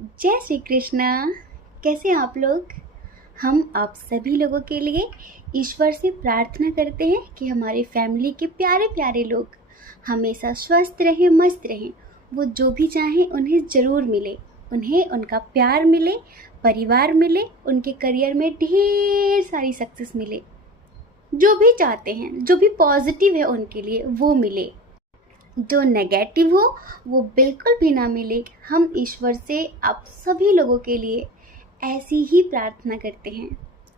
जय श्री कृष्णा। कैसे हैं आप लोग। हम आप सभी लोगों के लिए ईश्वर से प्रार्थना करते हैं कि हमारे फैमिली के प्यारे प्यारे लोग हमेशा स्वस्थ रहें, मस्त रहें। वो जो भी चाहें उन्हें ज़रूर मिले, उन्हें उनका प्यार मिले, परिवार मिले, उनके करियर में ढेर सारी सक्सेस मिले। जो भी चाहते हैं, जो भी पॉजिटिव है उनके लिए वो मिले। जो नेगेटिव हो वो बिल्कुल भी ना मिले। हम ईश्वर से आप सभी लोगों के लिए ऐसी ही प्रार्थना करते हैं।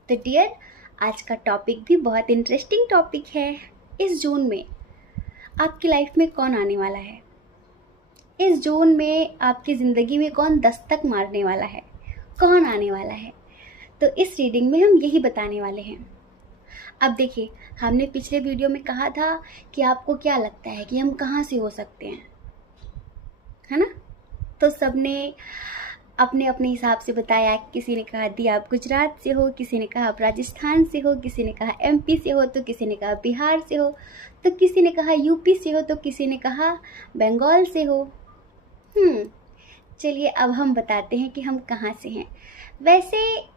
तो डियर, आज का टॉपिक भी बहुत इंटरेस्टिंग टॉपिक है। इस जून में आपकी लाइफ में कौन आने वाला है? इस जून में आपकी ज़िंदगी में कौन दस्तक मारने वाला है? कौन आने वाला है? तो इस रीडिंग में हम यही बताने वाले हैं। अब देखिए, हमने पिछले वीडियो में कहा था कि आपको क्या लगता है कि हम कहाँ से हो सकते हैं, है ना? तो सबने अपने अपने हिसाब से बताया। किसी ने कहा दी आप गुजरात से हो, किसी ने कहा आप राजस्थान से हो, किसी ने कहा एमपी से हो, तो किसी ने कहा बिहार से हो, तो किसी ने कहा यूपी से हो, तो किसी ने कहा बंगाल से हो। चलिए अब हम बताते हैं कि हम कहाँ से हैं। वैसे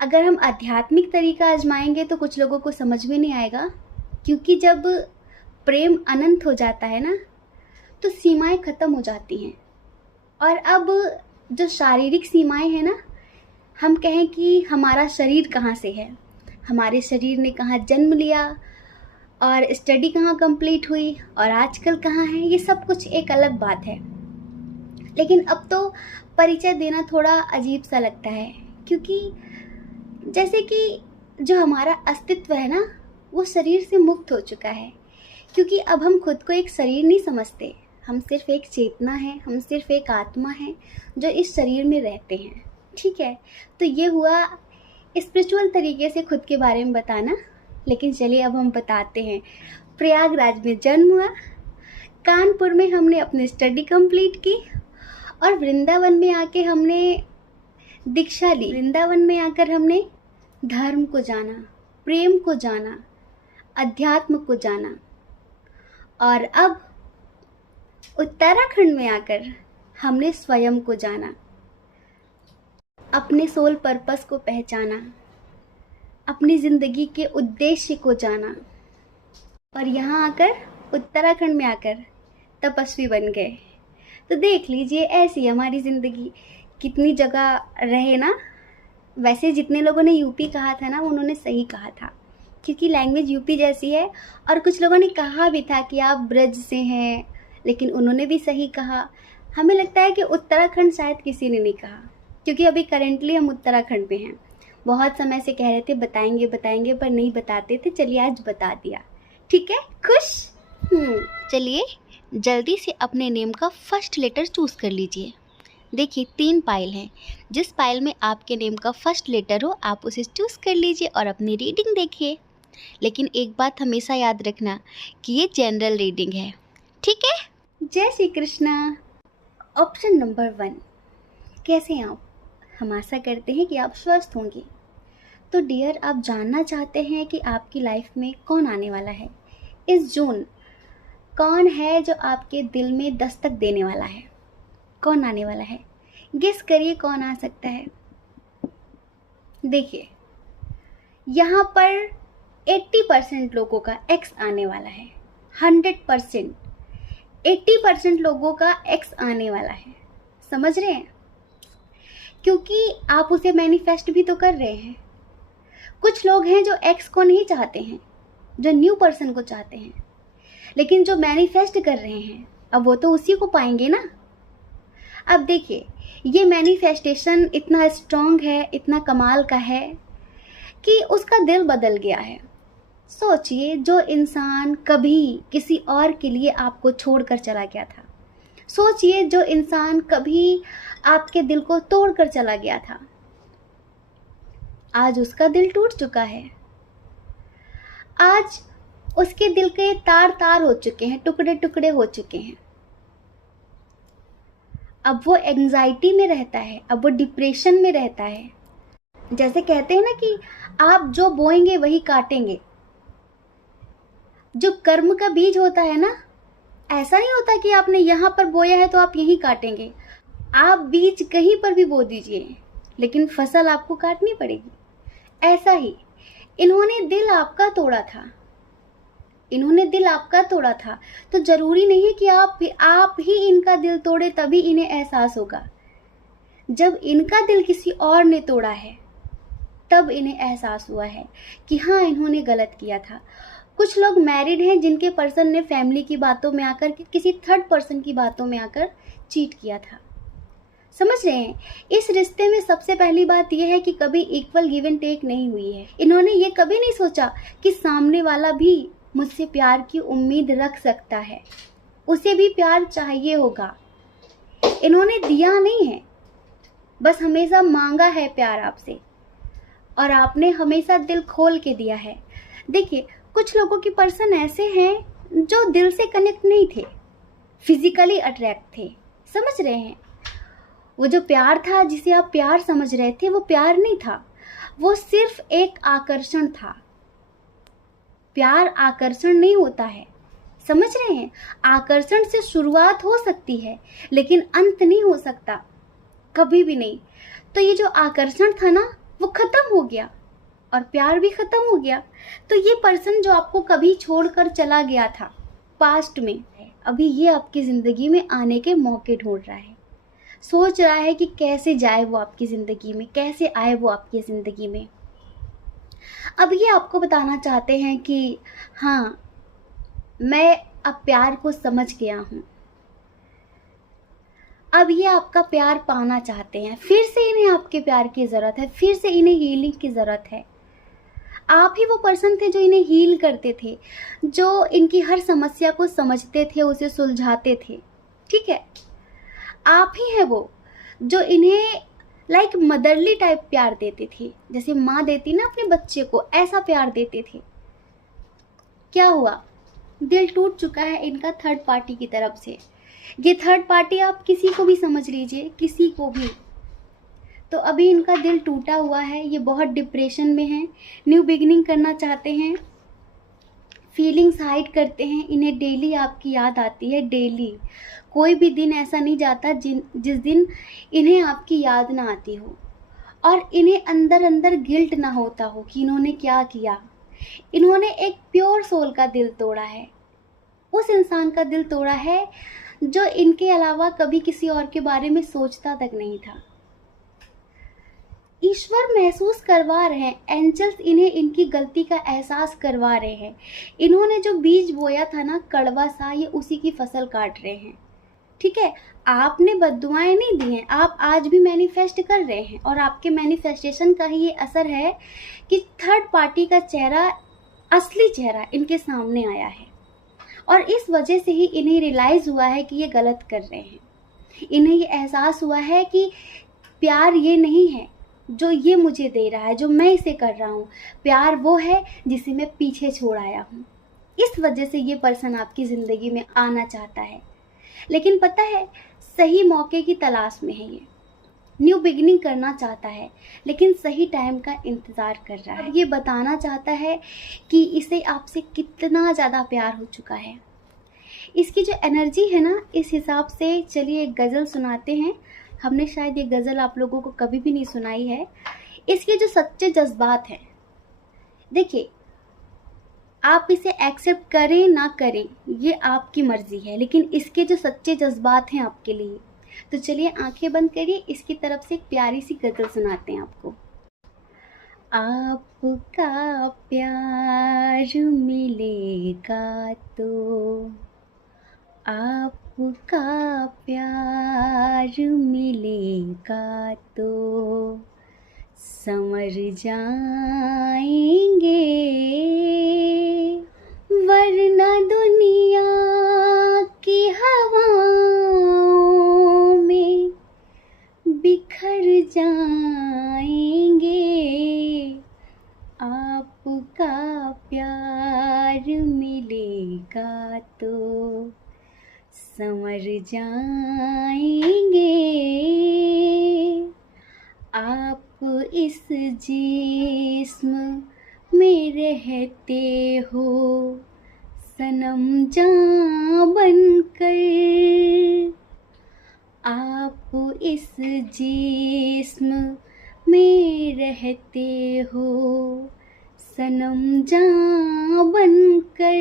अगर हम आध्यात्मिक तरीका आजमाएंगे तो कुछ लोगों को समझ में नहीं आएगा, क्योंकि जब प्रेम अनंत हो जाता है ना तो सीमाएं ख़त्म हो जाती हैं। और अब जो शारीरिक सीमाएं हैं ना, हम कहें कि हमारा शरीर कहाँ से है, हमारे शरीर ने कहाँ जन्म लिया, और स्टडी कहाँ कंप्लीट हुई, और आजकल कहाँ है, ये सब कुछ एक अलग बात है। लेकिन अब तो परिचय देना थोड़ा अजीब सा लगता है, क्योंकि जैसे कि जो हमारा अस्तित्व है ना वो शरीर से मुक्त हो चुका है। क्योंकि अब हम खुद को एक शरीर नहीं समझते, हम सिर्फ एक चेतना है, हम सिर्फ एक आत्मा है जो इस शरीर में रहते हैं। ठीक है, तो ये हुआ स्पिरिचुअल तरीके से खुद के बारे में बताना। लेकिन चलिए अब हम बताते हैं। प्रयागराज में जन्म हुआ, कानपुर में हमने अपनी स्टडी कंप्लीट की, और वृंदावन में आके हमने दीक्षा ली। वृंदावन में आकर हमने धर्म को जाना, प्रेम को जाना, अध्यात्म को जाना। और अब उत्तराखंड में आकर हमने स्वयं को जाना, अपने सोल पर्पस को पहचाना, अपनी ज़िंदगी के उद्देश्य को जाना, और यहाँ आकर उत्तराखंड में आकर तपस्वी बन गए। तो देख लीजिए, ऐसी हमारी ज़िंदगी। कितनी जगह रहे ना। वैसे जितने लोगों ने यूपी कहा था ना उन्होंने सही कहा था, क्योंकि लैंग्वेज यूपी जैसी है। और कुछ लोगों ने कहा भी था कि आप ब्रज से हैं, लेकिन उन्होंने भी सही कहा। हमें लगता है कि उत्तराखंड शायद किसी ने नहीं कहा, क्योंकि अभी करेंटली हम उत्तराखंड में हैं। बहुत समय से कह रहे थे बताएंगे बताएंगे, पर नहीं बताते थे। चलिए आज बता दिया। ठीक है, खुश? चलिए जल्दी से अपने नेम का फर्स्ट लेटर चूज़ कर लीजिए। देखिए 3 पाइल हैं, जिस पाइल में आपके नेम का फर्स्ट लेटर हो आप उसे चूज़ कर लीजिए और अपनी रीडिंग देखिए। लेकिन एक बात हमेशा याद रखना कि ये जनरल रीडिंग है, ठीक है? जय श्री कृष्णा। ऑप्शन नंबर 1, कैसे हैं आप? हम आशा करते हैं कि आप स्वस्थ होंगे। तो डियर, आप जानना चाहते हैं कि आपकी लाइफ में कौन आने वाला है इस जून। कौन है जो आपके दिल में दस्तक देने वाला है? कौन आने वाला है? गेस करिए कौन आ सकता है। देखिए यहाँ पर 80% लोगों का एक्स आने वाला है। 100% 80% लोगों का एक्स आने वाला है। समझ रहे हैं? क्योंकि आप उसे मैनिफेस्ट भी तो कर रहे हैं। कुछ लोग हैं जो एक्स को नहीं चाहते हैं, जो न्यू पर्सन को चाहते हैं, लेकिन जो मैनिफेस्ट कर रहे हैं अब वो तो उसी को पाएंगे ना। अब देखिए, ये मैनिफेस्टेशन इतना स्ट्रॉन्ग है, इतना कमाल का है कि उसका दिल बदल गया है। सोचिए, जो इंसान कभी किसी और के लिए आपको छोड़कर चला गया था, सोचिए जो इंसान कभी आपके दिल को तोड़कर चला गया था, आज उसका दिल टूट चुका है। आज उसके दिल के तार तार हो चुके हैं, टुकड़े टुकड़े हो चुके हैं। अब वो एंजाइटी में रहता है, अब वो डिप्रेशन में रहता है। जैसे कहते हैं ना कि आप जो बोएंगे वही काटेंगे। जो कर्म का बीज होता है ना, ऐसा नहीं होता कि आपने यहाँ पर बोया है तो आप यहीं काटेंगे। आप बीज कहीं पर भी बो दीजिए, लेकिन फसल आपको काटनी पड़ेगी। ऐसा ही इन्होंने दिल आपका तोड़ा था, इन्होंने दिल आपका तोड़ा था, तो जरूरी नहीं है कि आप ही इनका दिल तोड़े तभी इन्हें एहसास होगा। जब इनका दिल किसी और ने तोड़ा है तब इन्हें एहसास हुआ है कि हाँ, इन्होंने गलत किया था। कुछ लोग मैरिड हैं जिनके पर्सन ने फैमिली की बातों में आकर किसी थर्ड पर्सन की बातों में आकर चीट किया था। समझ रहे हैं? इस रिश्ते में सबसे पहली बात यह है कि कभी इक्वल गिव एंड टेक नहीं हुई है। इन्होंने ये कभी नहीं सोचा कि सामने वाला भी मुझसे प्यार की उम्मीद रख सकता है, उसे भी प्यार चाहिए होगा। इन्होंने दिया नहीं है, बस हमेशा मांगा है प्यार आपसे, और आपने हमेशा दिल खोल के दिया है। देखिए, कुछ लोगों की पर्सन ऐसे हैं जो दिल से कनेक्ट नहीं थे, फिजिकली अट्रैक्ट थे। समझ रहे हैं? वो जो प्यार था, जिसे आप प्यार समझ रहे थे, वो प्यार नहीं था, वो सिर्फ एक आकर्षण था। प्यार आकर्षण नहीं होता है, समझ रहे हैं? आकर्षण से शुरुआत हो सकती है लेकिन अंत नहीं हो सकता, कभी भी नहीं। तो ये जो आकर्षण था ना, वो खत्म हो गया और प्यार भी खत्म हो गया। तो ये पर्सन जो आपको कभी छोड़कर चला गया था पास्ट में, अभी ये आपकी जिंदगी में आने के मौके ढूंढ रहा है, सोच रहा है कि कैसे जाए वो आपकी जिंदगी में, कैसे आए वो आपकी जिंदगी में। अब ये आपको बताना चाहते हैं कि हाँ, मैं अब प्यार को समझ गया हूँ। अब ये आपका प्यार पाना चाहते हैं, फिर से इन्हें आपके प्यार की ज़रूरत है, फिर से इन्हें हीलिंग की ज़रूरत है। आप ही वो पर्सन थे जो इन्हें हील करते थे, जो इनकी हर समस्या को समझते थे, उसे सुलझाते थे। ठीक है, आप ही हैं वो जो इन्हें लाइक मदरली टाइप प्यार देते थे, जैसे माँ देती ना अपने बच्चे को, ऐसा प्यार देते थे। क्या हुआ? दिल टूट चुका है इनका थर्ड पार्टी की तरफ से। ये थर्ड पार्टी आप किसी को भी समझ लीजिए, किसी को भी। तो अभी इनका दिल टूटा हुआ है, ये बहुत डिप्रेशन में है, न्यू बिगिनिंग करना चाहते हैं, फीलिंग्स हाइड करते हैं, इन्हें डेली आपकी याद आती है। डेली कोई भी दिन ऐसा नहीं जाता जिस दिन इन्हें आपकी याद ना आती हो, और इन्हें अंदर अंदर गिल्ट ना होता हो कि इन्होंने क्या किया। इन्होंने एक प्योर सोल का दिल तोड़ा है, उस इंसान का दिल तोड़ा है जो इनके अलावा कभी किसी और के बारे में सोचता तक नहीं था। ईश्वर महसूस करवा रहे हैं, एंजल्स इन्हें इनकी गलती का एहसास करवा रहे हैं। इन्होंने जो बीज बोया था ना कड़वा सा, ये उसी की फसल काट रहे हैं। ठीक है, आपने बद्दुआएं नहीं दी हैं, आप आज भी मैनिफेस्ट कर रहे हैं, और आपके मैनिफेस्टेशन का ही ये असर है कि थर्ड पार्टी का चेहरा, असली चेहरा इनके सामने आया है, और इस वजह से ही इन्हें रियलाइज़ हुआ है कि ये गलत कर रहे हैं। इन्हें ये एहसास हुआ है कि प्यार ये नहीं है जो ये मुझे दे रहा है, जो मैं इसे कर रहा हूँ। प्यार वो है जिसे मैं पीछे छोड़ आया हूँ। इस वजह से ये पर्सन आपकी ज़िंदगी में आना चाहता है, लेकिन पता है, सही मौके की तलाश में है। ये न्यू बिगिनिंग करना चाहता है, लेकिन सही टाइम का इंतज़ार कर रहा है। ये बताना चाहता है कि इसे आपसे कितना ज़्यादा प्यार हो चुका है। इसकी जो एनर्जी है ना, इस हिसाब से चलिए एक गज़ल सुनाते हैं। हमने शायद ये गज़ल आप लोगों को कभी भी नहीं सुनाई है। इसके जो सच्चे जज्बात हैं, देखिए, आप इसे एक्सेप्ट करें ना करें ये आपकी मर्ज़ी है, लेकिन इसके जो सच्चे जज्बात हैं आपके लिए, तो चलिए आंखें बंद करिए, इसकी तरफ से एक प्यारी सी गज़ल सुनाते हैं आपको। आपका प्यार मिलेगा तो, आपका प्यार मिलेगा तो समझ जाएंगे, वरना दुनिया की हवाओं में बिखर जाएंगे। आपका प्यार मिलेगा तो समझ जाएंगे। आप इस जिस्म में रहते हो सनम जां बनकर, आप इस जिस्म में रहते हो सनम जान बनकर,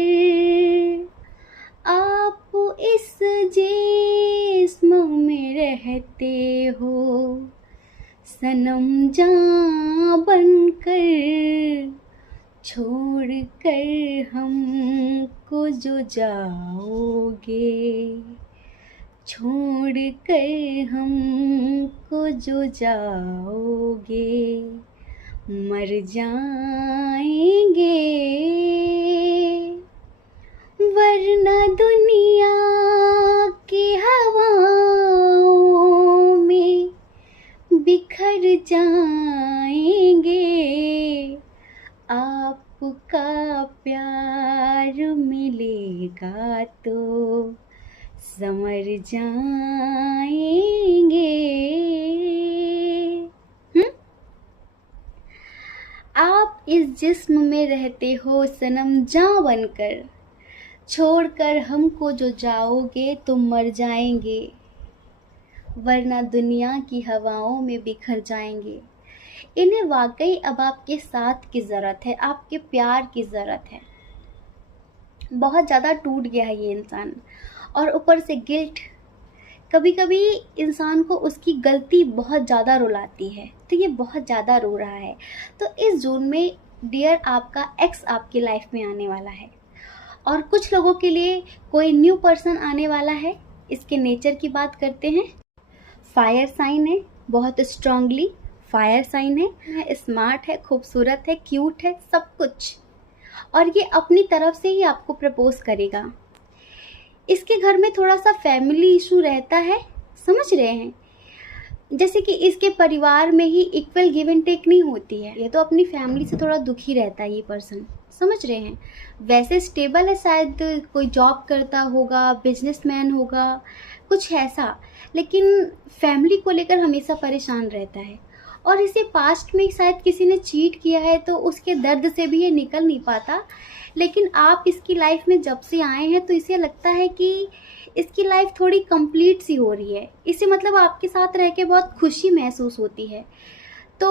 आप इस जिस्म में रहते हो सनम जान बनकर, छोड़ कर हमको जो जाओगे, छोड़ कर हमको जो जाओगे, मर जाएंगे वरना दुनिया की हवाओं में बिखर जाएंगे, आपका प्यार मिलेगा तो संवर जाएंगे। आप इस जिस्म में रहते हो सनम जान बनकर, छोड़कर हमको जो जाओगे तो मर जाएंगे वरना दुनिया की हवाओं में बिखर जाएंगे। इन्हें वाकई अब आपके साथ की ज़रूरत है, आपके प्यार की ज़रूरत है। बहुत ज़्यादा टूट गया है ये इंसान, और ऊपर से गिल्ट। कभी कभी इंसान को उसकी गलती बहुत ज़्यादा रुलाती है, तो ये बहुत ज़्यादा रो रहा है। तो इस जून में डियर आपका एक्स आपकी लाइफ में आने वाला है, और कुछ लोगों के लिए कोई न्यू पर्सन आने वाला है। इसके नेचर की बात करते हैं। फायर साइन है, बहुत स्ट्रांगली फायर साइन है, स्मार्ट है, खूबसूरत है, क्यूट है, सब कुछ, और ये अपनी तरफ से ही आपको प्रपोज करेगा। इसके घर में थोड़ा सा फैमिली इशू रहता है, समझ रहे हैं, जैसे कि इसके परिवार में ही इक्वल गिव एंड टेक नहीं होती है। ये तो अपनी फैमिली से थोड़ा दुखी रहता है ये पर्सन, समझ रहे हैं। वैसे स्टेबल है, शायद कोई जॉब करता होगा, बिजनेसमैन होगा, कुछ ऐसा, लेकिन फैमिली को लेकर हमेशा परेशान रहता है। और इसे पास्ट में शायद किसी ने चीट किया है, तो उसके दर्द से भी ये निकल नहीं पाता। लेकिन आप इसकी लाइफ में जब से आए हैं तो इसे लगता है कि इसकी लाइफ थोड़ी कंप्लीट सी हो रही है। इसे मतलब आपके साथ रह के बहुत खुशी महसूस होती है। तो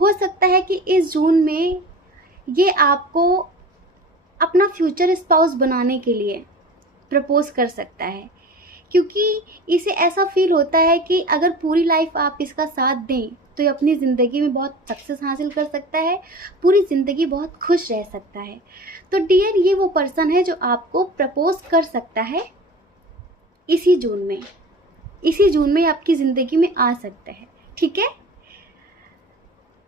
हो सकता है कि इस जून में ये आपको अपना फ्यूचर स्पाउस बनाने के लिए प्रपोज कर सकता है, क्योंकि इसे ऐसा फील होता है कि अगर पूरी लाइफ आप इसका साथ दें तो ये अपनी ज़िंदगी में बहुत सक्सेस हासिल कर सकता है, पूरी ज़िंदगी बहुत खुश रह सकता है। तो डियर, ये वो पर्सन है जो आपको प्रपोज कर सकता है इसी जून में। इसी जून में आपकी ज़िंदगी में आ सकता है, ठीक है।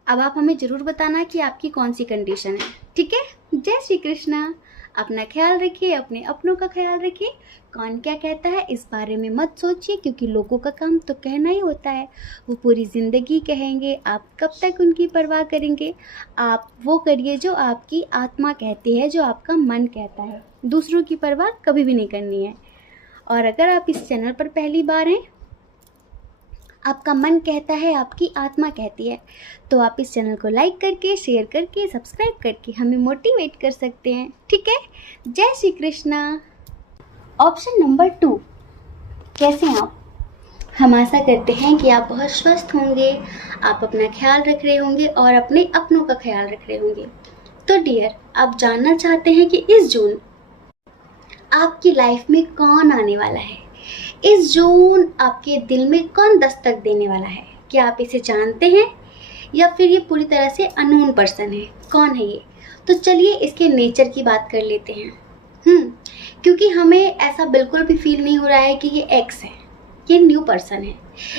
अब आप हमें ज़रूर बताना कि आपकी कौन सी कंडीशन है, ठीक है। जय श्री कृष्णा। अपना ख्याल रखिए, अपने अपनों का ख्याल रखिए। कौन क्या कहता है इस बारे में मत सोचिए, क्योंकि लोगों का काम तो कहना ही होता है। वो पूरी ज़िंदगी कहेंगे, आप कब तक उनकी परवाह करेंगे। आप वो करिए जो आपकी आत्मा कहती है, जो आपका मन कहता है। दूसरों की परवाह कभी भी नहीं करनी है। और अगर आप इस चैनल पर पहली बार हैं, आपका मन कहता है, आपकी आत्मा कहती है, तो आप इस चैनल को लाइक करके, शेयर करके, सब्सक्राइब करके हमें मोटिवेट कर सकते हैं, ठीक है। जय श्री कृष्णा। ऑप्शन नंबर 2, कैसे हैं आप? हम आशा करते हैं कि आप बहुत स्वस्थ होंगे, आप अपना ख्याल रख रहे होंगे और अपने अपनों का ख्याल रख रहे होंगे। तो डियर, आप जानना चाहते हैं कि इस जून आपकी लाइफ में कौन आने वाला है। इस जून आपके दिल में कौन दस्तक देने वाला है? क्या आप इसे जानते हैं या फिर ये पूरी तरह से अननोन पर्सन है? कौन है ये? तो चलिए इसके नेचर की बात कर लेते हैं। क्योंकि हमें ऐसा बिल्कुल भी फील नहीं हो रहा है कि ये एक्स है, ये न्यू पर्सन है।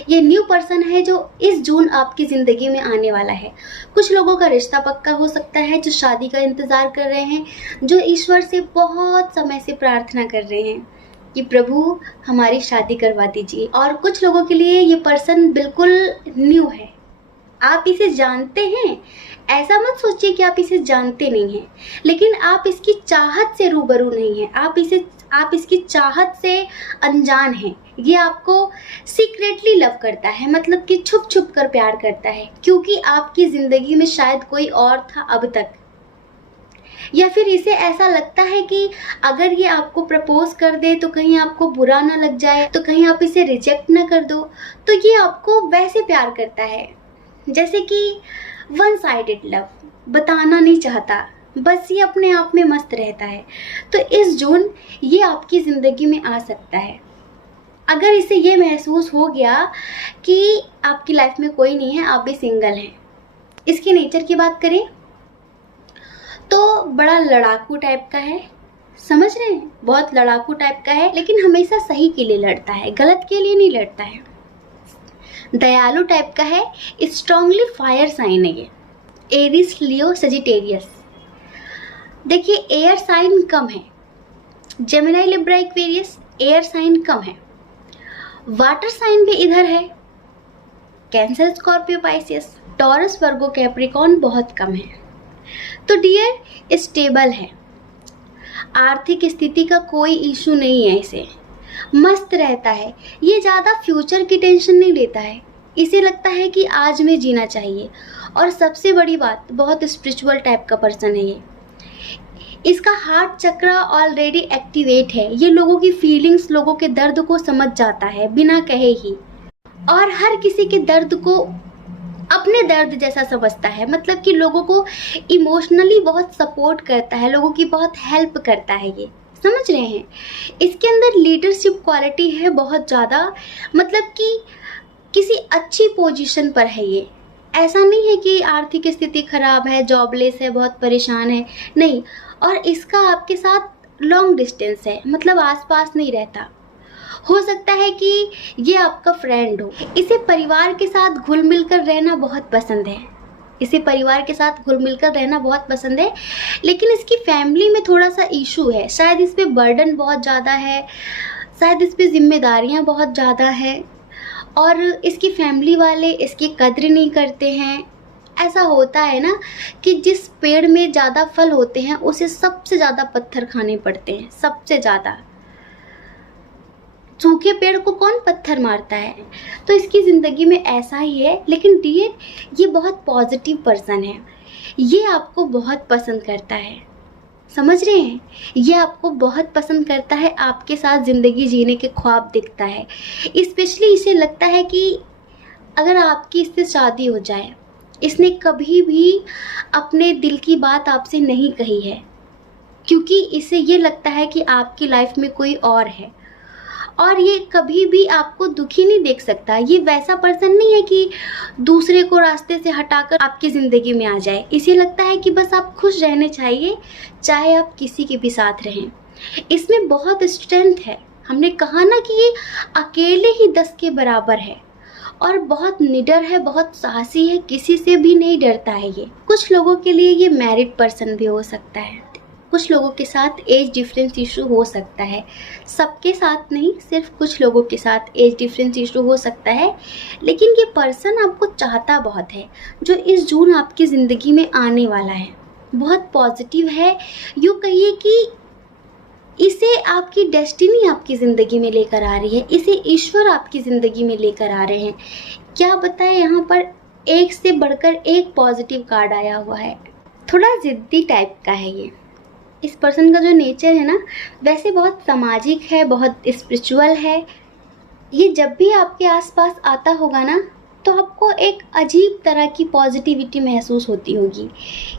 ये न्यू पर्सन है जो इस जून आपकी ज़िंदगी में आने वाला है। कुछ लोगों का रिश्ता पक्का हो सकता है, जो शादी का इंतज़ार कर रहे हैं, जो ईश्वर से बहुत समय से प्रार्थना कर रहे हैं कि प्रभु हमारी शादी करवा दीजिए। और कुछ लोगों के लिए ये पर्सन बिल्कुल न्यू है, आप इसे जानते हैं। ऐसा मत सोचिए कि आप इसे जानते नहीं हैं, लेकिन आप इसकी चाहत से रूबरू नहीं हैं। आप इसकी चाहत से अनजान हैं। ये आपको सीक्रेटली लव करता है, मतलब कि छुप छुप कर प्यार करता है, क्योंकि आपकी ज़िंदगी में शायद कोई और था अब तक। या फिर इसे ऐसा लगता है कि अगर ये आपको प्रपोज कर दे तो कहीं आपको बुरा ना लग जाए, तो कहीं आप इसे रिजेक्ट ना कर दो, तो ये आपको वैसे प्यार करता है जैसे कि वन साइडेड लव, बताना नहीं चाहता, बस ये अपने आप में मस्त रहता है। तो इस जून ये आपकी ज़िंदगी में आ सकता है। अगर इसे ये महसूस हो गया कि आपकी लाइफ में कोई नहीं है, आप भी सिंगल हैं। इसके नेचर की बात करें तो बड़ा लड़ाकू टाइप का है, समझ रहे हैं, बहुत लड़ाकू टाइप का है, लेकिन हमेशा सही के लिए लड़ता है, गलत के लिए नहीं लड़ता है। दयालु टाइप का है, स्ट्रांगली फायर साइन है ये, एरिस, लियो, सजिटेरियस। देखिए एयर साइन कम है, Gemini, Libra, Aquarius, air sign कम है। वाटर साइन भी इधर है, Cancer, Scorpio, Pisces, Taurus, Virgo, Capricorn बहुत कम है। तो डियर स्टेबल है, आर्थिक स्थिति का कोई इशू नहीं है, इसे मस्त रहता है, ये ज़्यादा फ्यूचर की टेंशन नहीं लेता है, इसे लगता है कि आज में जीना चाहिए। और सबसे बड़ी बात, बहुत स्पिरिचुअल टाइप का पर्सन है ये, इसका हार्ट चक्र ऑलरेडी एक्टिवेट है, ये लोगों की फीलिंग्स, लोगों के दर्द को समझ जाता है बिना कहे ही, और हर किसी के दर्द को अपने दर्द जैसा समझता है, मतलब कि लोगों को इमोशनली बहुत सपोर्ट करता है, लोगों की बहुत हेल्प करता है ये, समझ रहे हैं। इसके अंदर लीडरशिप क्वालिटी है बहुत ज़्यादा, मतलब कि किसी अच्छी पोजीशन पर है ये, ऐसा नहीं है कि आर्थिक स्थिति खराब है, जॉबलेस है, बहुत परेशान है, नहीं। और इसका आपके साथ लॉन्ग डिस्टेंस है, मतलब आसपास नहीं रहता, हो सकता है कि ये आपका फ्रेंड हो। इसे परिवार के साथ घुल मिल कर रहना बहुत पसंद है, इसे परिवार के साथ घुल मिल कर रहना बहुत पसंद है, लेकिन इसकी फैमिली में थोड़ा सा इशू है, शायद इस पे बर्डन बहुत ज़्यादा है, शायद इस पे जिम्मेदारियाँ बहुत ज़्यादा है, और इसकी फैमिली वाले इसकी कद्र नहीं करते हैं। ऐसा होता है ना कि जिस पेड़ में ज़्यादा फल होते हैं उसे सबसे ज़्यादा पत्थर खाने पड़ते हैं, सबसे ज़्यादा। सूखे पेड़ को कौन पत्थर मारता है, तो इसकी ज़िंदगी में ऐसा ही है। लेकिन डियर ये बहुत पॉजिटिव पर्सन है, ये आपको बहुत पसंद करता है, समझ रहे हैं, ये आपको बहुत पसंद करता है, आपके साथ ज़िंदगी जीने के ख्वाब दिखता है। स्पेशली इसे लगता है कि अगर आपकी इससे शादी हो जाए, इसने कभी भी अपने दिल की बात आपसे नहीं कही है, क्योंकि इसे ये लगता है कि आपकी लाइफ में कोई और है, और ये कभी भी आपको दुखी नहीं देख सकता। ये वैसा पर्सन नहीं है कि दूसरे को रास्ते से हटाकर आपकी ज़िंदगी में आ जाए, इसे लगता है कि बस आप खुश रहने चाहिए, चाहे आप किसी के भी साथ रहें। इसमें बहुत स्ट्रेंथ है, हमने कहा ना कि ये अकेले ही 10 के बराबर है, और बहुत निडर है, बहुत साहसी है, किसी से भी नहीं डरता है ये। कुछ लोगों के लिए ये मैरिड पर्सन भी हो सकता है, कुछ लोगों के साथ एज डिफरेंस इशू हो सकता है, सबके साथ नहीं, सिर्फ कुछ लोगों के साथ एज डिफरेंस इशू हो सकता है। लेकिन ये पर्सन आपको चाहता बहुत है, जो इस जून आपकी ज़िंदगी में आने वाला है, बहुत पॉजिटिव है। यूँ कहिए कि इसे आपकी डेस्टिनी आपकी ज़िंदगी में लेकर आ रही है, इसे ईश्वर आपकी ज़िंदगी में लेकर आ रहे हैं। क्या बताएं, यहाँ पर एक से बढ़कर एक पॉजिटिव कार्ड आया हुआ है। थोड़ा ज़िद्दी टाइप का है ये, इस पर्सन का जो नेचर है ना, वैसे बहुत सामाजिक है, बहुत स्पिरिचुअल है। ये जब भी आपके आसपास आता होगा ना, तो आपको एक अजीब तरह की पॉजिटिविटी महसूस होती होगी,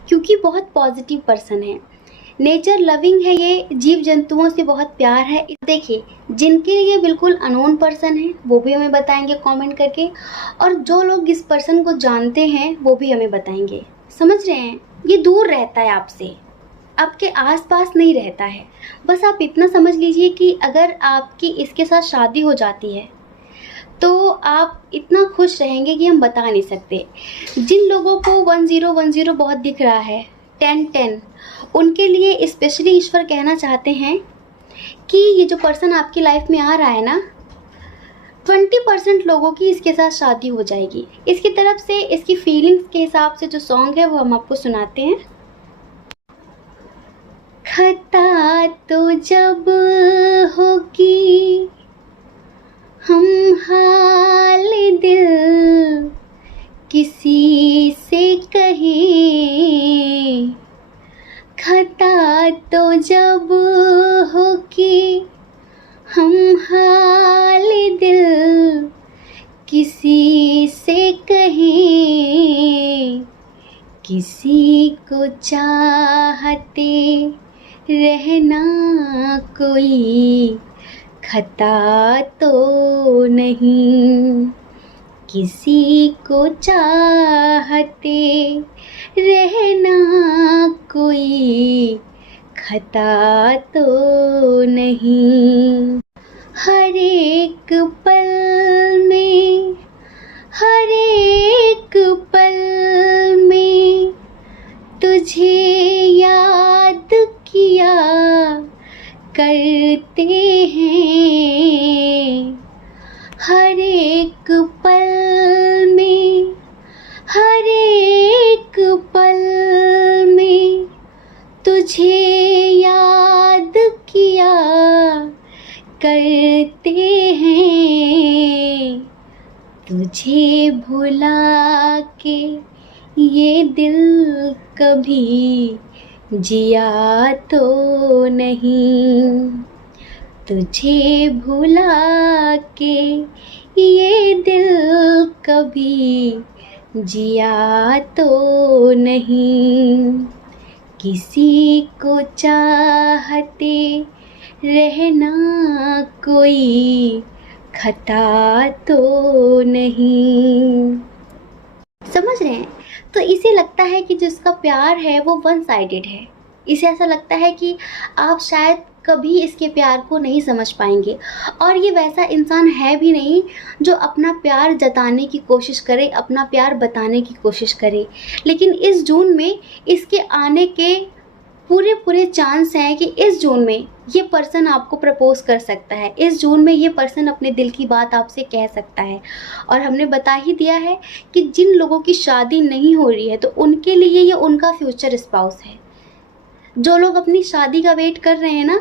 क्योंकि बहुत पॉजिटिव पर्सन है, नेचर लविंग है, ये जीव जंतुओं से बहुत प्यार है। देखिए जिनके लिए बिल्कुल अननोन पर्सन है वो भी हमें बताएंगे कमेंट करके, और जो लोग इस पर्सन को जानते हैं वो भी हमें बताएंगे, समझ रहे हैं। ये दूर रहता है आपसे, आपके आसपास नहीं रहता है। बस आप इतना समझ लीजिए कि अगर आपकी इसके साथ शादी हो जाती है तो आप इतना खुश रहेंगे कि हम बता नहीं सकते। जिन लोगों को 1010 बहुत दिख रहा है, 1010, उनके लिए स्पेशली ईश्वर कहना चाहते हैं कि ये जो पर्सन आपकी लाइफ में आ रहा है ना, 20% लोगों की इसके साथ शादी हो जाएगी। इसकी तरफ से इसकी फीलिंग्स के हिसाब से जो सॉन्ग है वो हम आपको सुनाते हैं। खता तो जब होगी हम हाल दिल किसी से कहें, खता किसी को चाहते रहना कोई खता तो नहीं, किसी को चाहते रहना कोई खता तो नहीं। हर एक पल में, हर एक पल में तुझे याद किया करते हैं। हर एक पल में, हर एक पल में तुझे याद किया करते हैं। तुझे भुला के ये दिल कभी जिया तो नहीं, तुझे भुला के ये दिल कभी जिया तो नहीं। किसी को चाहते रहना कोई खता तो नहीं। समझ रहे हैं? तो इसे लगता है कि जिसका प्यार है वो वन साइडेड है। इसे ऐसा लगता है कि आप शायद कभी इसके प्यार को नहीं समझ पाएंगे, और ये वैसा इंसान है भी नहीं जो अपना प्यार जताने की कोशिश करे, अपना प्यार बताने की कोशिश करे। लेकिन इस जून में इसके आने के पूरे चांस हैं कि इस जून में ये पर्सन आपको प्रपोज कर सकता है। इस जून में ये पर्सन अपने दिल की बात आपसे कह सकता है। और हमने बता ही दिया है कि जिन लोगों की शादी नहीं हो रही है तो उनके लिए ये उनका फ्यूचर स्पाउस है। जो लोग अपनी शादी का वेट कर रहे हैं ना,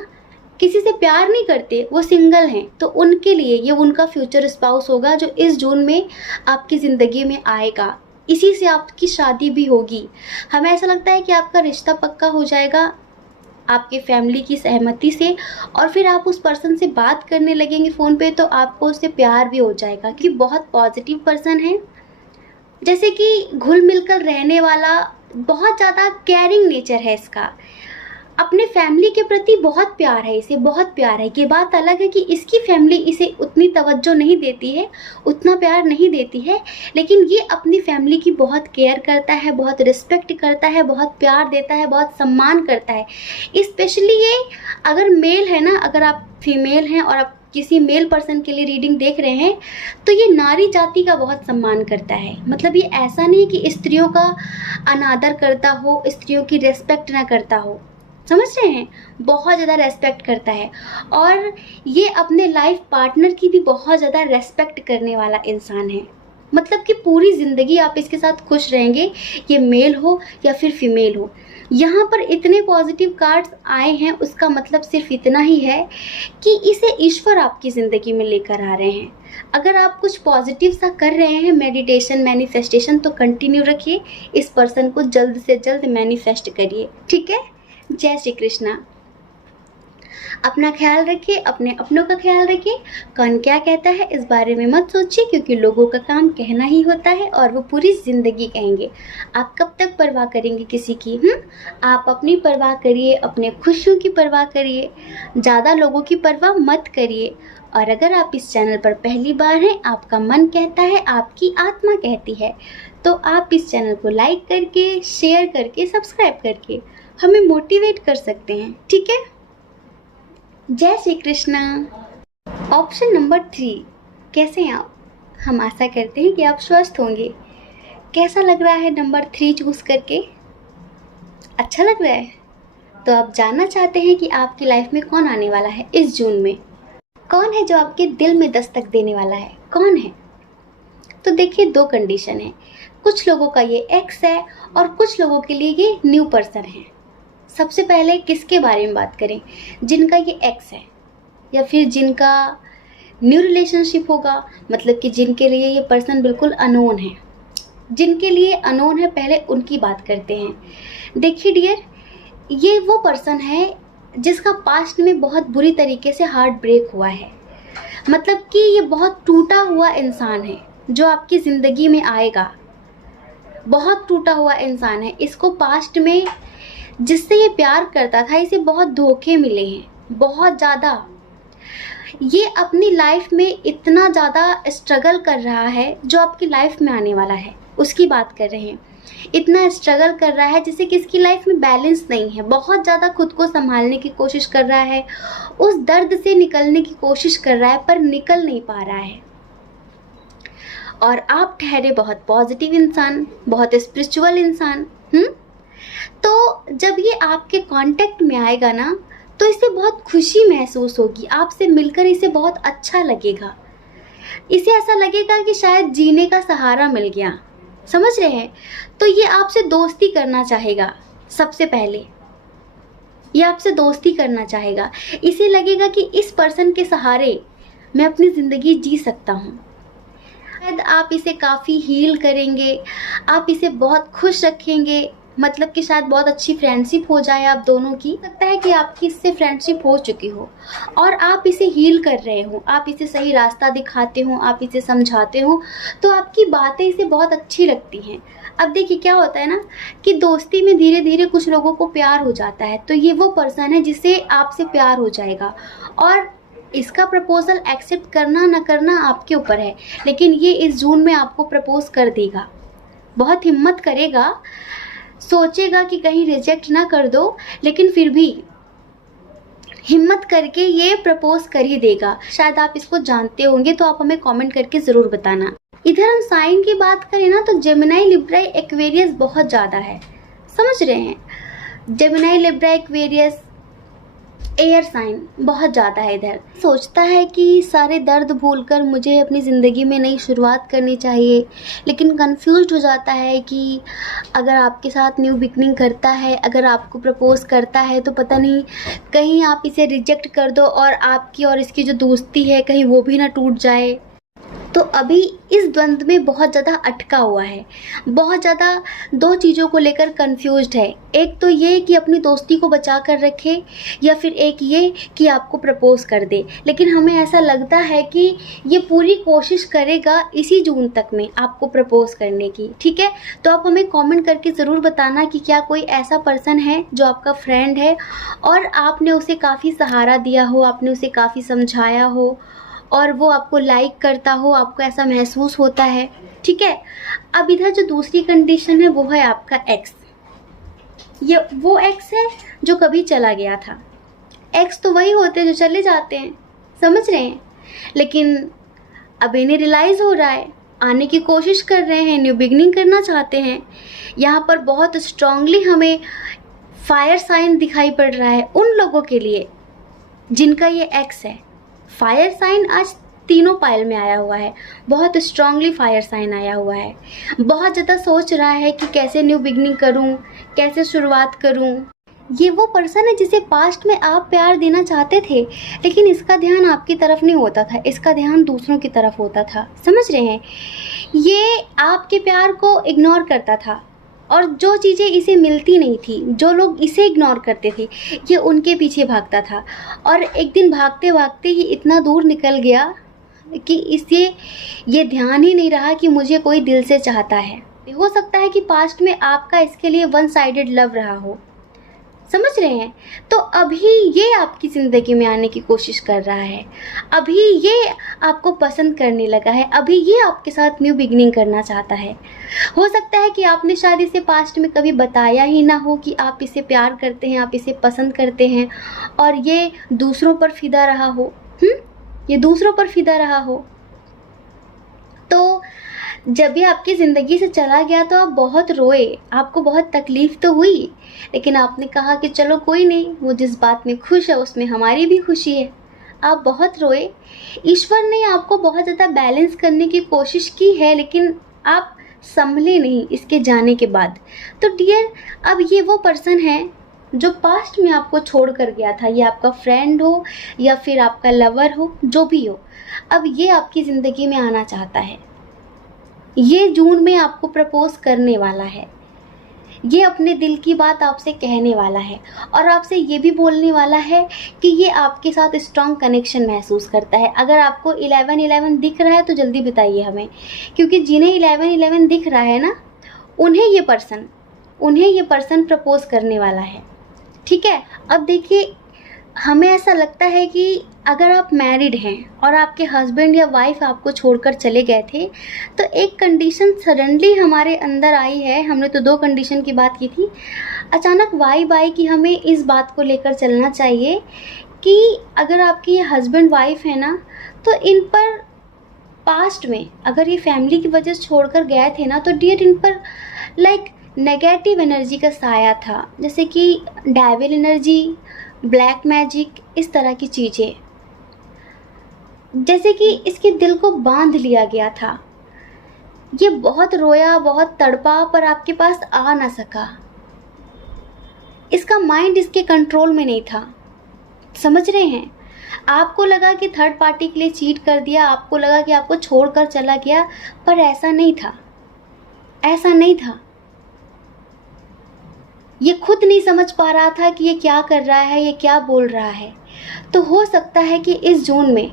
किसी से प्यार नहीं करते, वो सिंगल हैं, तो उनके लिए ये उनका फ्यूचर स्पाउस होगा जो इस जून में आपकी ज़िंदगी में आएगा। इसी से आपकी शादी भी होगी। हमें ऐसा लगता है कि आपका रिश्ता पक्का हो जाएगा आपके फैमिली की सहमति से, और फिर आप उस पर्सन से बात करने लगेंगे फ़ोन पे तो आपको उससे प्यार भी हो जाएगा, कि बहुत पॉजिटिव पर्सन है, जैसे कि घुल मिलकर रहने वाला, बहुत ज़्यादा केयरिंग नेचर है इसका, अपने फैमिली के प्रति बहुत प्यार है इसे, बहुत प्यार है। ये बात अलग है कि इसकी फैमिली इसे उतनी तवज्जो नहीं देती है, उतना प्यार नहीं देती है, लेकिन ये अपनी फैमिली की बहुत केयर करता है, बहुत रिस्पेक्ट करता है, बहुत प्यार देता है, बहुत सम्मान करता है। स्पेशली ये अगर मेल है ना, अगर आप फीमेल हैं और आप किसी मेल पर्सन के लिए रीडिंग देख रहे हैं तो ये नारी जाति का बहुत सम्मान करता है। मतलब ये ऐसा नहीं कि स्त्रियों का अनादर करता हो, स्त्रियों की रेस्पेक्ट ना करता हो, समझ रहे हैं, बहुत ज़्यादा रेस्पेक्ट करता है। और ये अपने लाइफ पार्टनर की भी बहुत ज़्यादा रेस्पेक्ट करने वाला इंसान है। मतलब कि पूरी ज़िंदगी आप इसके साथ खुश रहेंगे, ये मेल हो या फिर फीमेल हो। यहाँ पर इतने पॉजिटिव कार्ड्स आए हैं, उसका मतलब सिर्फ इतना ही है कि इसे ईश्वर आपकी ज़िंदगी में लेकर आ रहे हैं। अगर आप कुछ पॉजिटिव सा कर रहे हैं, मेडिटेशन, मैनिफेस्टेशन, तो कंटिन्यू रखिए। इस पर्सन को जल्द से जल्द मैनिफेस्ट करिए, ठीक है। जय श्री कृष्णा। अपना ख्याल रखिए, अपने अपनों का ख्याल रखिए। कौन क्या कहता है इस बारे में मत सोचिए, क्योंकि लोगों का काम कहना ही होता है और वो पूरी ज़िंदगी कहेंगे। आप कब तक परवाह करेंगे किसी की? आप अपनी परवाह करिए, अपने खुशियों की परवाह करिए, ज़्यादा लोगों की परवाह मत करिए। और अगर आप इस चैनल पर पहली बार हैं, आपका मन कहता है, आपकी आत्मा कहती है, तो आप इस चैनल को लाइक करके, शेयर करके, सब्सक्राइब करके हमें मोटिवेट कर सकते हैं, ठीक है। जय श्री कृष्णा। ऑप्शन नंबर 3, कैसे हैं आप? हम आशा करते हैं कि आप स्वस्थ होंगे। कैसा लग रहा है नंबर 3 चूज़ करके? अच्छा लग रहा है? तो आप जानना चाहते हैं कि आपकी लाइफ में कौन आने वाला है इस जून में? कौन है जो आपके दिल में दस्तक देने वाला है? कौन है? तो देखिए, 2 कंडीशन है। कुछ लोगों का ये एक्स है और कुछ लोगों के लिए ये न्यू पर्सन है। सबसे पहले किसके बारे में बात करें? जिनका ये एक्स है या फिर जिनका न्यू रिलेशनशिप होगा, मतलब कि जिनके लिए ये पर्सन बिल्कुल अननोन है। जिनके लिए अननोन है, पहले उनकी बात करते हैं। देखिए डियर, ये वो पर्सन है जिसका पास्ट में बहुत बुरी तरीके से हार्ट ब्रेक हुआ है। मतलब कि ये बहुत टूटा हुआ इंसान है जो आपकी ज़िंदगी में आएगा। बहुत टूटा हुआ इंसान है। इसको पास्ट में जिससे ये प्यार करता था, इसे बहुत धोखे मिले हैं, बहुत ज़्यादा। ये अपनी लाइफ में इतना ज़्यादा स्ट्रगल कर रहा है, जो आपकी लाइफ में आने वाला है उसकी बात कर रहे हैं। इतना स्ट्रगल कर रहा है जिससे कि इसकी लाइफ में बैलेंस नहीं है, बहुत ज़्यादा खुद को संभालने की कोशिश कर रहा है, उस दर्द से निकलने की कोशिश कर रहा है, पर निकल नहीं पा रहा है। और आप ठहरे बहुत पॉजिटिव इंसान, बहुत स्पिरिचुअल इंसान। तो जब ये आपके कांटेक्ट में आएगा ना, तो इसे बहुत खुशी महसूस होगी, आपसे मिलकर इसे बहुत अच्छा लगेगा। इसे ऐसा लगेगा कि शायद जीने का सहारा मिल गया, समझ रहे हैं। तो ये आपसे दोस्ती करना चाहेगा, सबसे पहले ये आपसे दोस्ती करना चाहेगा। इसे लगेगा कि इस पर्सन के सहारे मैं अपनी ज़िंदगी जी सकता हूँ। शायद आप इसे काफ़ी हील करेंगे, आप इसे बहुत खुश रखेंगे, मतलब कि शायद बहुत अच्छी फ्रेंडशिप हो जाए आप दोनों की। लगता है कि आपकी इससे फ्रेंडशिप हो चुकी हो और आप इसे हील कर रहे हो, आप इसे सही रास्ता दिखाते हो, आप इसे समझाते हो, तो आपकी बातें इसे बहुत अच्छी लगती हैं। अब देखिए क्या होता है ना कि दोस्ती में धीरे धीरे कुछ लोगों को प्यार हो जाता है, तो ये वो पर्सन है जिसे आपसे प्यार हो जाएगा। और इसका प्रपोजल एक्सेप्ट करना ना करना आपके ऊपर है, लेकिन ये इस जून में आपको प्रपोज कर देगा। बहुत हिम्मत करेगा, सोचेगा कि कहीं रिजेक्ट ना कर दो, लेकिन फिर भी हिम्मत करके ये प्रपोज कर ही देगा। शायद आप इसको जानते होंगे, तो आप हमें कमेंट करके ज़रूर बताना। इधर हम साइन की बात करें ना, तो जेमिनी, लिब्रा, एक्वेरियस बहुत ज़्यादा है, समझ रहे हैं। Gemini, Libra, Aquarius, air sign बहुत ज़्यादा है। इधर सोचता है कि सारे दर्द भूलकर मुझे अपनी ज़िंदगी में नई शुरुआत करनी चाहिए, लेकिन कंफ्यूज्ड हो जाता है कि अगर आपके साथ न्यू बिगनिंग करता है, अगर आपको प्रपोज करता है, तो पता नहीं कहीं आप इसे रिजेक्ट कर दो और आपकी और इसकी जो दोस्ती है कहीं वो भी ना टूट जाए। तो अभी इस द्वंद्व में बहुत ज़्यादा अटका हुआ है, बहुत ज़्यादा दो चीज़ों को लेकर कंफ्यूज्ड है। एक तो ये कि अपनी दोस्ती को बचा कर रखे, या फिर एक ये कि आपको प्रपोज कर दे। लेकिन हमें ऐसा लगता है कि ये पूरी कोशिश करेगा इसी जून तक में आपको प्रपोज करने की, ठीक है। तो आप हमें कमेंट करके ज़रूर बताना कि क्या कोई ऐसा पर्सन है जो आपका फ्रेंड है और आपने उसे काफ़ी सहारा दिया हो, आपने उसे काफ़ी समझाया हो और वो आपको लाइक करता हो, आपको ऐसा महसूस होता है, ठीक है। अब इधर जो दूसरी कंडीशन है वो है आपका एक्स। ये वो एक्स है जो कभी चला गया था। एक्स तो वही होते हैं जो चले जाते हैं, समझ रहे हैं। लेकिन अब इन्हें रियलाइज़ हो रहा है, आने की कोशिश कर रहे हैं, न्यू बिगनिंग करना चाहते हैं। यहाँ पर बहुत स्ट्रांगली हमें फायर साइन दिखाई पड़ रहा है उन लोगों के लिए जिनका ये एक्स है। फायर साइन आज तीनों पाइल में आया हुआ है, बहुत स्ट्रांगली फायर साइन आया हुआ है। बहुत ज़्यादा सोच रहा है कि कैसे न्यू बिगनिंग करूं, कैसे शुरुआत करूं। ये वो पर्सन है जिसे पास्ट में आप प्यार देना चाहते थे, लेकिन इसका ध्यान आपकी तरफ नहीं होता था, इसका ध्यान दूसरों की तरफ होता था, समझ रहे हैं। ये आपके प्यार को इग्नोर करता था और जो चीज़ें इसे मिलती नहीं थी, जो लोग इसे इग्नोर करते थे, ये उनके पीछे भागता था। और एक दिन भागते भागते ये इतना दूर निकल गया कि इसे ये ध्यान ही नहीं रहा कि मुझे कोई दिल से चाहता है। हो सकता है कि पास्ट में आपका इसके लिए वन साइडेड लव रहा हो, समझ रहे हैं। तो अभी ये आपकी ज़िंदगी में आने की कोशिश कर रहा है, अभी ये आपको पसंद करने लगा है, अभी ये आपके साथ न्यू बिगनिंग करना चाहता है। हो सकता है कि आपने शायद इसे पास्ट में कभी बताया ही ना हो कि आप इसे प्यार करते हैं, आप इसे पसंद करते हैं, और ये दूसरों पर फिदा रहा हो। ये दूसरों पर फिदा रहा हो। तो जब ये आपकी ज़िंदगी से चला गया तो आप बहुत रोए, आपको बहुत तकलीफ़ तो हुई, लेकिन आपने कहा कि चलो कोई नहीं, वो जिस बात में खुश है उसमें हमारी भी खुशी है। आप बहुत रोए, ईश्वर ने आपको बहुत ज़्यादा बैलेंस करने की कोशिश की है, लेकिन आप संभले नहीं इसके जाने के बाद। तो डियर, अब ये वो पर्सन है जो पास्ट में आपको छोड़ कर गया था, ये आपका फ्रेंड हो या फिर आपका लवर हो, जो भी हो, अब ये आपकी ज़िंदगी में आना चाहता है। ये जून में आपको प्रपोज करने वाला है, ये अपने दिल की बात आपसे कहने वाला है और आपसे ये भी बोलने वाला है कि ये आपके साथ स्ट्रॉन्ग कनेक्शन महसूस करता है। अगर आपको 11-11 दिख रहा है तो जल्दी बताइए हमें, क्योंकि जिन्हें 11-11 दिख रहा है ना, उन्हें ये पर्सन प्रपोज करने वाला है। ठीक है, अब देखिए, हमें ऐसा लगता है कि अगर आप मैरिड हैं और आपके हस्बैंड या वाइफ आपको छोड़कर चले गए थे, तो एक कंडीशन सडनली हमारे अंदर आई है। हमने तो 2 कंडीशन की बात की थी, अचानक वाइब आई कि हमें इस बात को लेकर चलना चाहिए कि अगर आपकी ये हस्बैंड वाइफ है ना, तो इन पर पास्ट में अगर ये फैमिली की वजह से छोड़कर गए थे ना, तो डियर इन पर लाइक नेगेटिव एनर्जी का साया था, जैसे कि डेविल एनर्जी, ब्लैक मैजिक, इस तरह की चीज़ें, जैसे कि इसके दिल को बांध लिया गया था। ये बहुत रोया, बहुत तड़पा, पर आपके पास आ ना सका। इसका माइंड इसके कंट्रोल में नहीं था। समझ रहे हैं? आपको लगा कि थर्ड पार्टी के लिए चीट कर दिया, आपको लगा कि आपको छोड़कर चला गया, पर ऐसा नहीं था, ऐसा नहीं था। ये खुद नहीं समझ पा रहा था कि ये क्या कर रहा है, ये क्या बोल रहा है। तो हो सकता है कि इस जून में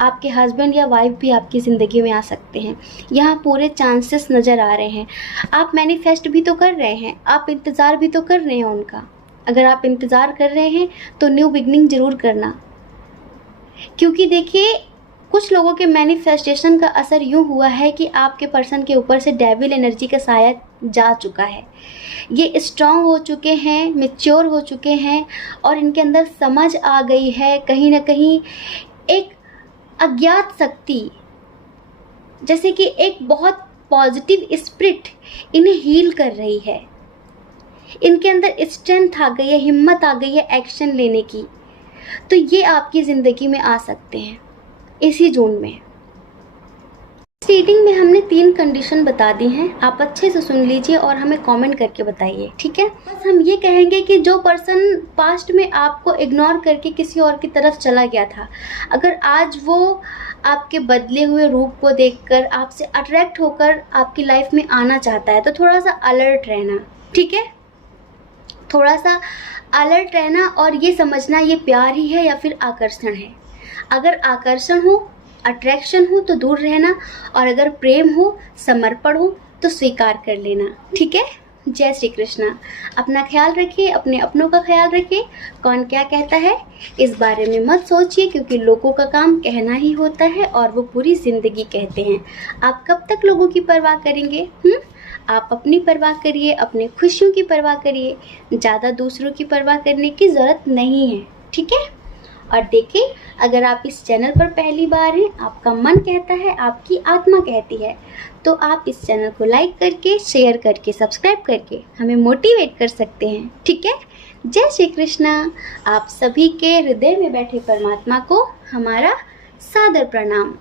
आपके हस्बैंड या वाइफ भी आपकी ज़िंदगी में आ सकते हैं। यहाँ पूरे चांसेस नज़र आ रहे हैं। आप मैनिफेस्ट भी तो कर रहे हैं, आप इंतज़ार भी तो कर रहे हैं उनका। अगर आप इंतज़ार कर रहे हैं तो न्यू बिगनिंग ज़रूर करना, क्योंकि देखिए, कुछ लोगों के मैनिफेस्टेशन का असर यूँ हुआ है कि आपके पर्सन के ऊपर से डेविल एनर्जी का साया जा चुका है। ये स्ट्रांग हो चुके हैं, मैच्योर हो चुके हैं, और इनके अंदर समझ आ गई है कहीं ना कहीं एक अज्ञात शक्ति, जैसे कि एक बहुत पॉजिटिव स्पिरिट इन्हें हील कर रही है। इनके अंदर स्ट्रेंथ आ गई है, हिम्मत आ गई है एक्शन लेने की। तो ये आपकी ज़िंदगी में आ सकते हैं इसी जून में। रीडिंग में हमने 3 कंडीशन बता दी हैं, आप अच्छे से सुन लीजिए और हमें कमेंट करके बताइए, ठीक है? बस हम ये कहेंगे कि जो पर्सन पास्ट में आपको इग्नोर करके किसी और की तरफ चला गया था, अगर आज वो आपके बदले हुए रूप को देखकर आपसे अट्रैक्ट होकर आपकी लाइफ में आना चाहता है, तो थोड़ा सा अलर्ट रहना, ठीक है? थोड़ा सा अलर्ट रहना और ये समझना ये प्यार ही है या फिर आकर्षण है। अगर आकर्षण हो, अट्रैक्शन हो तो दूर रहना, और अगर प्रेम हो, समर्पण हो तो स्वीकार कर लेना, ठीक है? जय श्री कृष्णा। अपना ख्याल रखिए, अपने अपनों का ख्याल रखिए। कौन क्या कहता है इस बारे में मत सोचिए, क्योंकि लोगों का काम कहना ही होता है और वो पूरी ज़िंदगी कहते हैं। आप कब तक लोगों की परवाह करेंगे? आप अपनी परवाह करिए, अपने खुशियों की परवाह करिए, ज़्यादा दूसरों की परवाह करने की ज़रूरत नहीं है, ठीक है? और देखिए, अगर आप इस चैनल पर पहली बार हैं, आपका मन कहता है, आपकी आत्मा कहती है, तो आप इस चैनल को लाइक करके, शेयर करके, सब्सक्राइब करके हमें मोटिवेट कर सकते हैं, ठीक है? जय श्री कृष्णा। आप सभी के हृदय में बैठे परमात्मा को हमारा सादर प्रणाम।